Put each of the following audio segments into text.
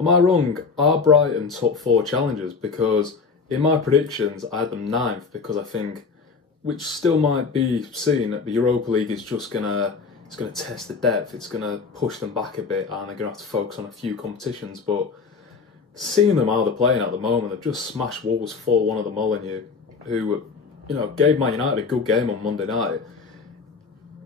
Am I wrong? Are Brighton top four challengers? Because in my predictions, I had them ninth because I think, which still might be seen, that the Europa League is just it's gonna test the depth. It's gonna push them back a bit, and they're gonna have to focus on a few competitions. But seeing them how they're playing at the moment, they've just smashed Wolves 4-1 at the Molineux, who gave Man United a good game on Monday night.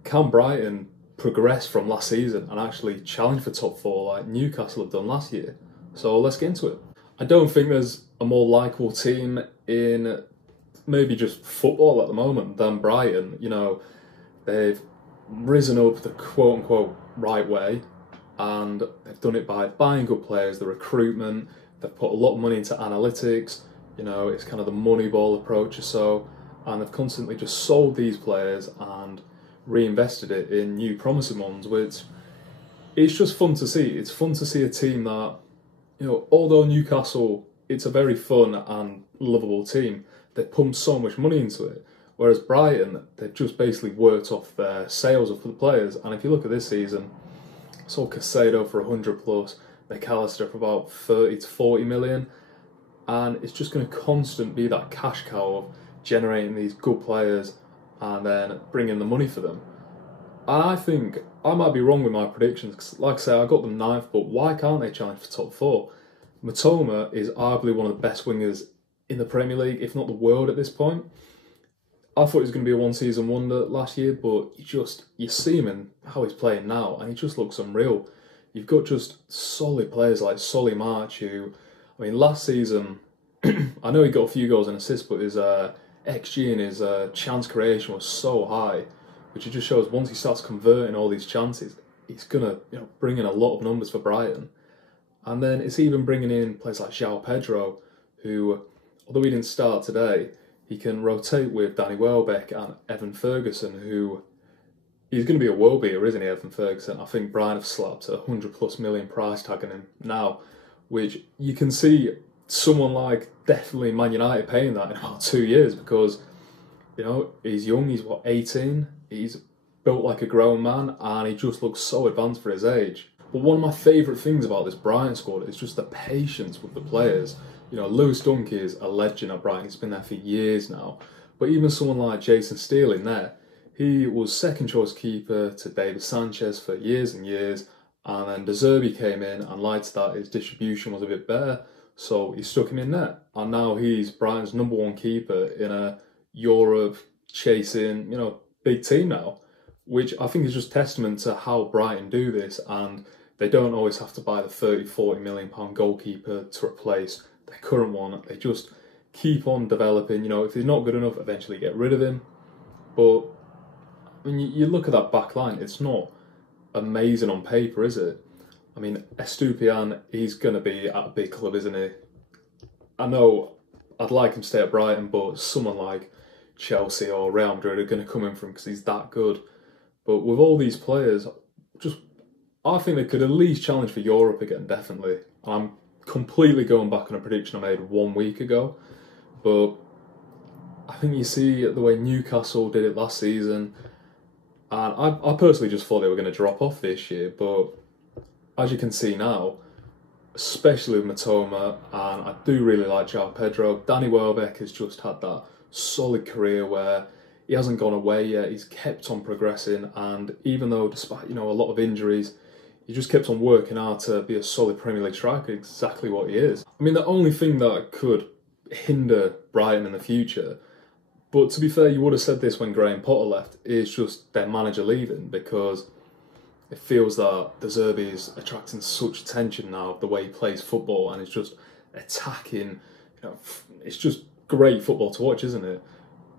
Can Brighton progress from last season and actually challenge for top four like Newcastle have done last year? So let's get into it. I don't think there's a more likeable team in maybe just football at the moment than Brighton. They've risen up the quote-unquote right way, and they've done it by buying good players, the recruitment, they've put a lot of money into analytics, it's kind of the Moneyball approach or so, and they've constantly just sold these players and reinvested it in new promising ones, which it's just fun to see. It's fun to see a team that, although Newcastle, it's a very fun and lovable team, they pumped so much money into it. Whereas Brighton, they've just basically worked off their sales of the players. And if you look at this season, I saw Caicedo for 100 plus, McAllister for about 30 to 40 million. And it's just going to constantly be that cash cow of generating these good players and then bringing the money for them. And I think I might be wrong with my predictions, because like I say, I got them ninth, but why can't they challenge for top four? Mitoma is arguably one of the best wingers in the Premier League, if not the world at this point. I thought he was going to be a one-season wonder last year, but you see him and how he's playing now, and he just looks unreal. You've got just solid players like Solly March, who, last season, I know he got a few goals and assists, but his XG and his chance creation was so high, which it just shows once he starts converting all these chances, he's going to bring in a lot of numbers for Brighton. And then it's even bringing in players like João Pedro, who, although he didn't start today, he can rotate with Danny Welbeck and Evan Ferguson, who he's going to be a world beater, isn't he, Evan Ferguson? I think Brighton have slapped a 100+ million price tag on him now, which you can see someone like definitely Man United paying that in about 2 years, because he's young, he's 18, he's built like a grown man, and he just looks so advanced for his age. But one of my favourite things about this Brighton squad is just the patience with the players. Lewis Dunk is a legend at Brighton, he's been there for years now, but even someone like Jason Steele in there, he was second choice keeper to David Sanchez for years and years, and then De Zerbi came in and liked that his distribution was a bit better, so he stuck him in there, and now he's Brighton's number one keeper in a Europe chasing, big team now, which I think is just testament to how Brighton do this, and they don't always have to buy the 30-40 million pound goalkeeper to replace their current one. They just keep on developing. If he's not good enough, eventually get rid of him. But you look at that back line, it's not amazing on paper, is it? Estupiñán, he's going to be at a big club, isn't he? I know I'd like him to stay at Brighton, but someone like Chelsea or Real Madrid are going to come in for him because he's that good. But with all these players, I think they could at least challenge for Europe again, definitely. I'm completely going back on a prediction I made 1 week ago, but I think you see the way Newcastle did it last season, and I personally just thought they were going to drop off this year, but as you can see now, especially with Mitoma, and I do really like João Pedro, Danny Welbeck has just had that solid career where he hasn't gone away yet, he's kept on progressing, and even though despite a lot of injuries, he just kept on working hard to be a solid Premier League striker, exactly what he is. The only thing that could hinder Brighton in the future, but to be fair, you would have said this when Graham Potter left, is just their manager leaving, because it feels that De Zerbi is attracting such attention now, the way he plays football, and it's just attacking, it's just great football to watch, isn't it?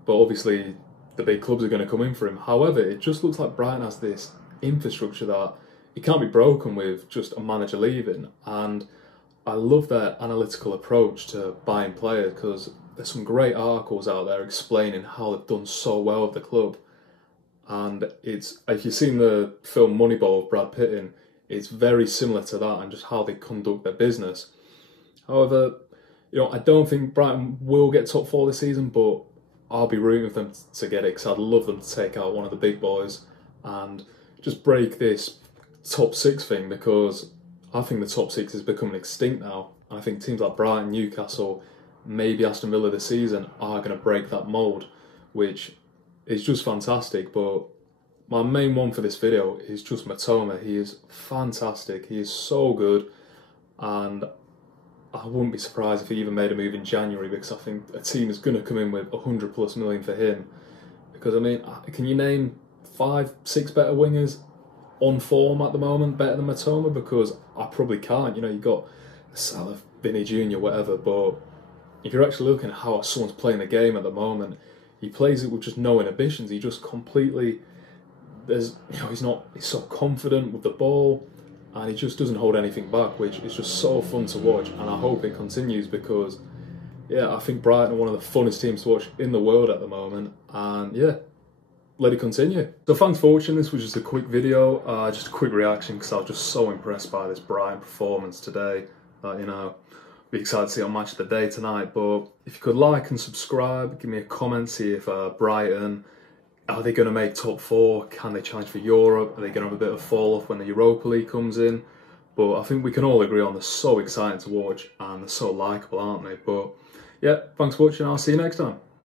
But obviously, the big clubs are going to come in for him. However, it just looks like Brighton has this infrastructure that it can't be broken with just a manager leaving, and I love their analytical approach to buying players, because there's some great articles out there explaining how they've done so well with the club, and it's, if you've seen the film Moneyball with Brad Pitt in, it's very similar to that and just how they conduct their business. However, I don't think Brighton will get top four this season, but I'll be rooting for them to get it, because I'd love them to take out one of the big boys and just break this top six thing, because I think the top six is becoming extinct now. I think teams like Brighton, Newcastle, maybe Aston Villa this season are going to break that mould, which is just fantastic. But my main one for this video is just Mitoma. He is fantastic. He is so good, and I wouldn't be surprised if he even made a move in January, because I think a team is going to come in with 100+ million for him. Because, I mean, can you name 5, 6 better wingers on form at the moment better than Mitoma? Because I probably can't. You know, you've got Salah, Vinny Jr., whatever, but if you're actually looking at how someone's playing the game at the moment, he plays it with just no inhibitions. He just completely, he's so confident with the ball, and he just doesn't hold anything back, which is just so fun to watch, and I hope it continues, because yeah, I think Brighton are one of the funnest teams to watch in the world at the moment, and yeah, let it continue. So thanks for watching. This was just a quick video, just a quick reaction, because I was just so impressed by this Brighton performance today. You know, be excited to see it on Match of the Day tonight. But if you could like and subscribe, give me a comment, see if Brighton, are they going to make top 4? Can they challenge for Europe? Are they going to have a bit of fall off when the Europa League comes in? But I think we can all agree on they're so exciting to watch, and they're so likeable, aren't they? But yeah, thanks for watching. I'll see you next time.